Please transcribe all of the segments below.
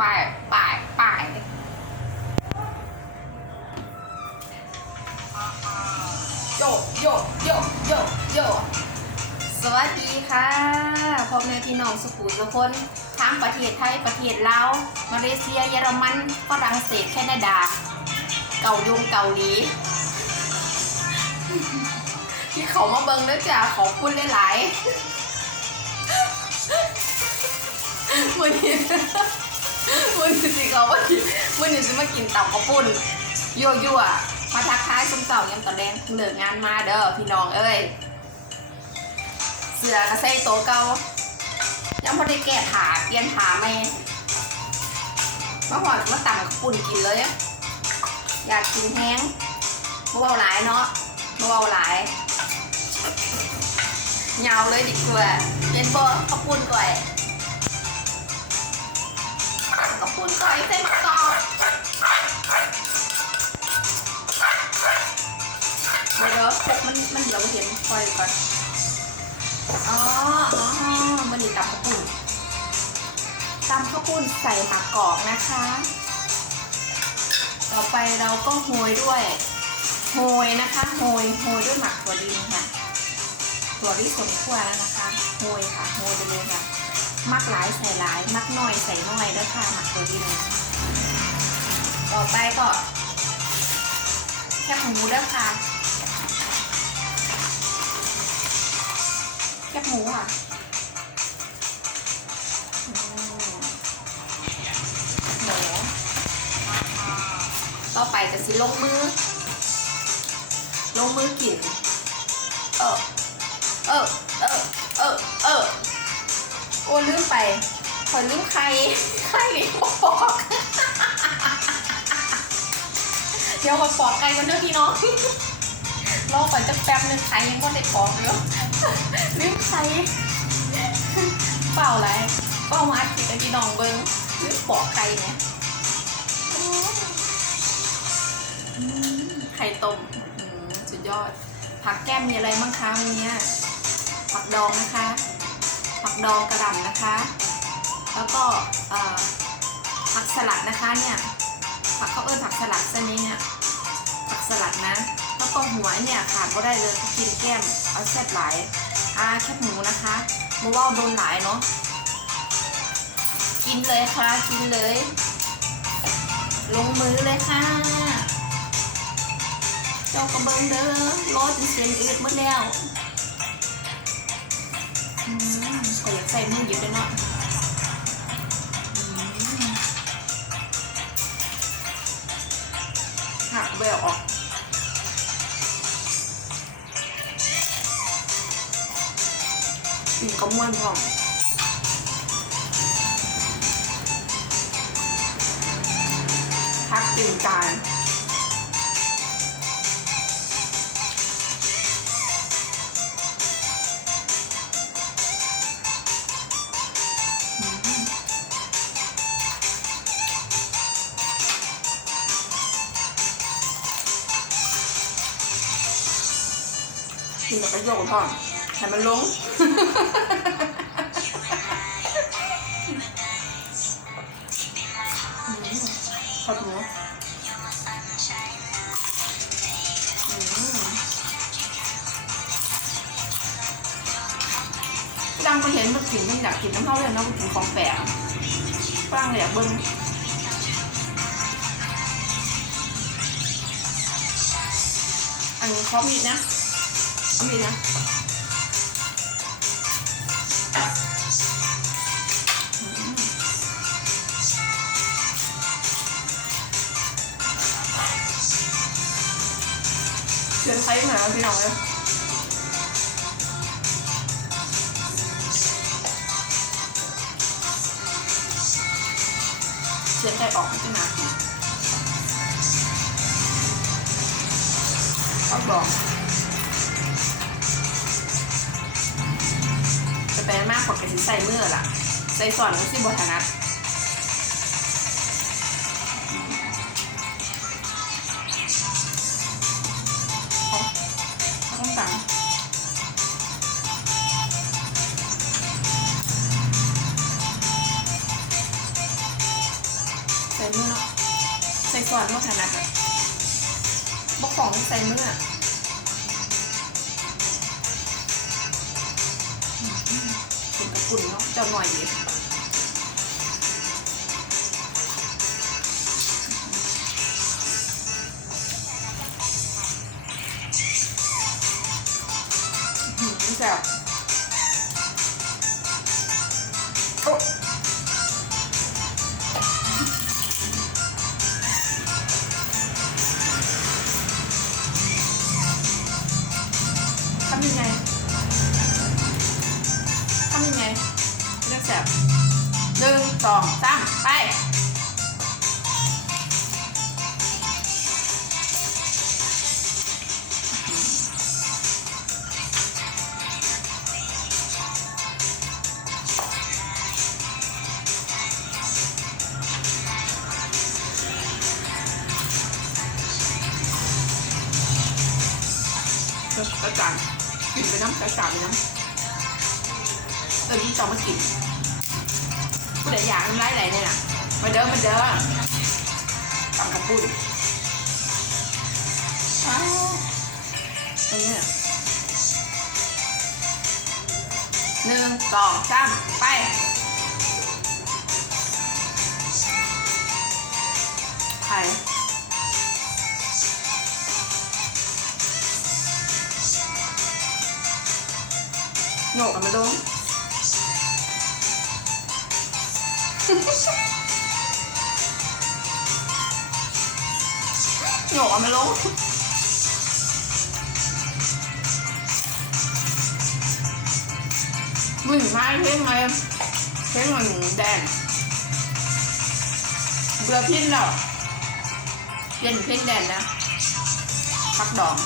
ไปไปไปโยโยโยโยโยสวัสดีค่ะพ่อแม่พี่น้องสุขุมทุกคนทั้งประเทศไทยประเทศลาวมาเลเซียเยอรมันฝรั่งเศสแคนาดา เกายุงเกาหลีที่เขามาเบิงเด้อจ้าขอบคุณหลายๆวันนี้วัน นี้สิเขาว่าวันนี้สิมากินตับกระปุ่นยั่วยั่วๆมาทักทายคุณเก่ายังตอนแดงเลิกงานมาเด้อพี่น้องเอ้ยเสือกระใส่โตเก่ายังพอได้แก้ขาเปลี่ยนขาไหมมาหอดมาตักกระปุ่นกินเลยอยากกินแห้งเบาหลายเนาะเบาหลายเหงาเลยดีกว่าเย็นโบกระปุนก่อย อยใส่มะกอกเดี๋ยวพกมันมันเดี๋ยวเห็นคอยก่อนอ๋ออ๋อมันนี่ตำกระปุนตำข้าวปุ้นใส่มะกกอกนะคะ ต่อไปเราก็โรยด้วยโรยนะคะโรยโรยด้วยหมักถั่วดินค่ะถั่วลิสงคั่วแล้วนะคะโรยค่ะโรยไปเลยค่ะ มักหลายใส่หลาย มักน้อยใส่น้อยแล้วค่ะหมักถั่วดินต่อไปก็แคบหมูแล้วค่ะแคบหมูค่ะหมูต่อไปจะสิลงมือ ลงมือกินเออ อ้ลืมไปขอยลืมใครใครปอกเดี๋ยวขอยปอกไก่กันเด้อพี่น้องรอไปจะแป๊บนึงใครยังก็ได้ปอกอยู่ลืมใครเปล่าอะไรเปล่ามาอัดกินกันพี่น้องเบิ้งลืมปอกไก่เนี่ยอืมไข่ต้มสุดยอด ผักแก้มมีอะไรบ้างคะวันนี้ผักดองนะคะ ผักดองกระหล่ำนะคะ แล้วก็ผักสลัดนะคะเนี่ยผักเขาวเอิ้นผักสลัดเส้นนี้เนี่ยผักสลัดนะแล้วก็หัวเนี่ยขาดก็ได้เลยกินแก้มเอาแซ่บหลายอาแคบหมูนะคะมว่าโดนหลายเนาะกินเลยค่ะกินเลย ลงมือเลยค่ะเจ้ากระเบิงเด้อรอจนเสียงอืดหมดแล้ว หักเบลออกอีกก็ม้วนพร้อมพักกินจาน กินแบบประโยชน์พ่อให้มันลงขอบหมูอืมดังไปเห็นมันกินมันอยากกินน้ำเท่าเลยนาะมันกินของแปลกฝรั่งเลยอยากเบิ้งอันนี้เขามีนะเขา มีนะเชิญใครมาพี่น้องเลยเชิญใจออกไม่ใช่นะเขาบอก จะเป็นมากกว่าเป็นใส่เมื่อล่ะ ใส่ส่วนมันสิบทนัดต้องสั่งส่สอนว่าขนาดแบบบกของใส่มืออะ ปุ่น กระจายกินไปน้ำกระจายไปน้ำเออพี่จอมากินผู้ใดอยากทำไรไหนเนี่ยนะมาเด้อมาเด้อตำกระปุ้นอ้าวอันนี้น่ะหนึ่งสองสามไปไข่ โยกกันมาลงโยกกันมาลงมึงไม่เพ่งไหมเพ่งมันแดงเบื่อพินแล้วเปลี่ยนเพ่งแดงนะพักดอง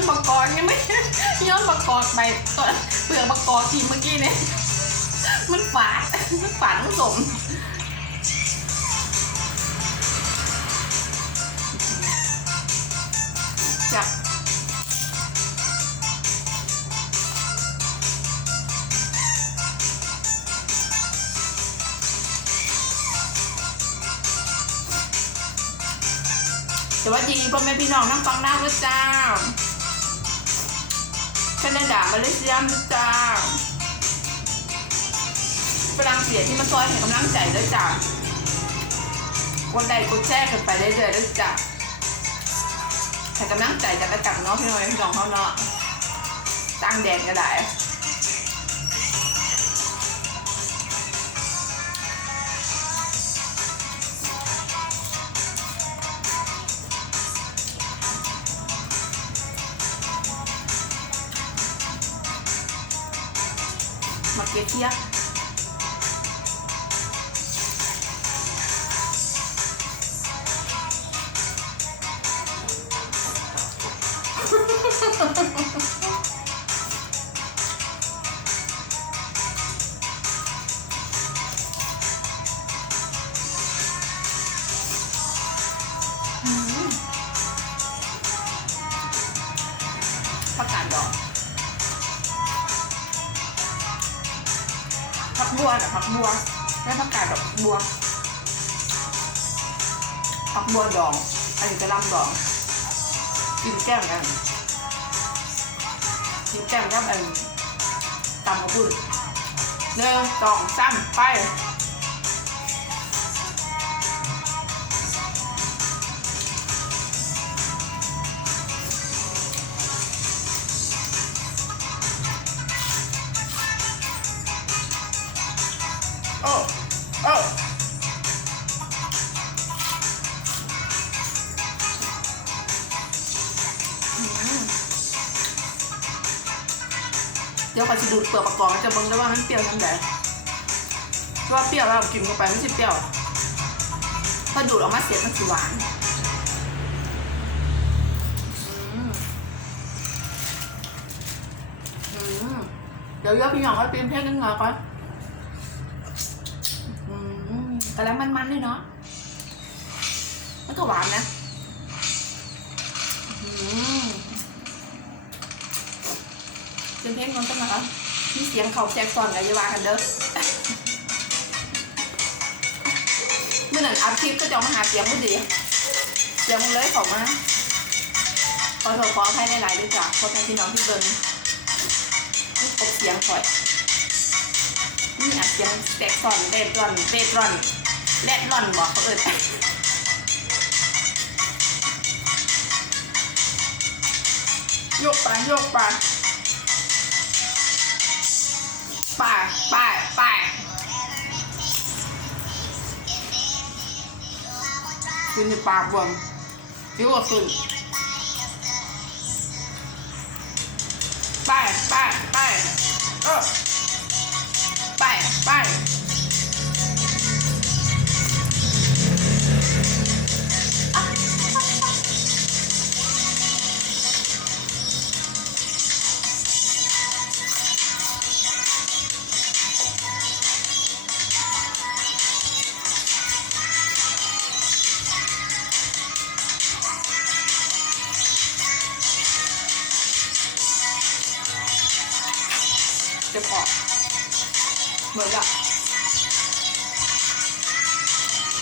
อนประกอบยังไม่ย้อนประกอบไปตัวเปลือกประกอบทีเมื่อกี้เนี่ยมันฝาดมันฝาดผสมจับสวัสดีพ่อแม่พี่น้องนั่งฟังหน้าด้วยจ้า แคนาดามาเลเซียด้วยจ้าฝรั่งเศสที่มาซอยให้กำลังใจด้วยจ้ากดไลค์กดแชร์กันไปเรื่อยๆด้วยจ้าให้กำลังใจจากกระจับเนาะพี่น้องพี่น้องเขาเนาะตั้งแดนก็ได้ ม ผักบัวน่ะผักบัวแม่ผักกาดดอกบัวผักบัวดองอันนี้กระลำดองกินแก้มกันกินแก้มกับอันตำกระปุ้นหนึ่งสองซ้ำไป เดี๋ยวขอจะดูดเปลือกประกอบมันจะบังได้ว่ามันเปรี้ยวทั้งแบบว่าเปรี้ยวแล้วกินเข้าไปไม่ใช่เปรี้ยวพอดูดออกมาเสร็จมันสิหวานอืมอืมเดี๋ยวเยอะพี่หยองก็เตรียมเพลงกันหน่อยก่อนอืมกำลังมันๆเลยเนาะแล้วก็หวานนะ อืม เตรียมเพลงก่อนกันนะคะมีเสียงเขาแจกก่อนกับยาวากันเด้อเมื่อนั้นอัพคลิปก็จะมาหาเสียงพอดีเสียงมันเลยของมาขอโทษขออภัยในหลายๆด้วยจ้ะขอแทนพี่น้องที่เบิ่งไม่ครบเสียงข่อยนี่อัดเสียงแตกซ่อนเตะร่อนเตะร่อนแลดร่อนบอกเขาเอิญโยกไปโยกไป ไปไปไปขึ้นในปากบวมยิ้วก็ขึ้นไปไปไปเออไปไป เหมือนกับ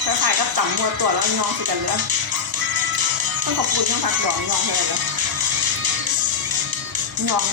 คล้ายๆกับต่ำมัวตัวแล้วยองคือกันเลยต้องขอบคุณที่พักดองยองเลยนะยอง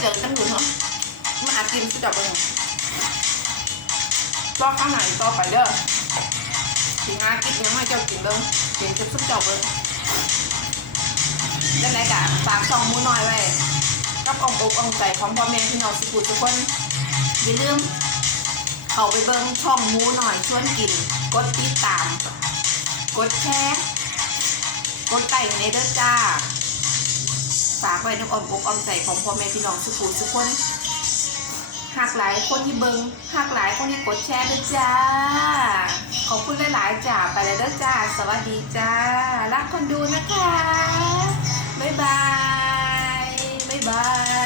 เจอกันอยู่เนาะมาอากินสุดจับเองต่อข้างไหนต่อไปเด้อถึงอากินยังไม่เจ้ากินเบิ้งกินจะสุดจบเบิ้งได้ไหนกะฝากช่องหมูน้อยไว้กับองอกองใจของพ่อแม่พี่น้องสุขุทุกคนอย่าลืมเข้าไปเบิ้งช่องหมูหน่อยชวนกิน กดติดตาม กดแชร์กดไก่ในเด้อจ้า ฝากไว้ในอ้อมอกอ้อมใจของพ่อแม่พี่น้องสุขุมสุขคนหากหลายคนที่เบิงหากหลายคนที่กดแชร์ด้วยจ้า ขอบคุณหลายๆจ้าไปเลยด้วยจ้า สวัสดีจ้า รักคนดูนะคะ บ๊ายบาย บ๊ายบาย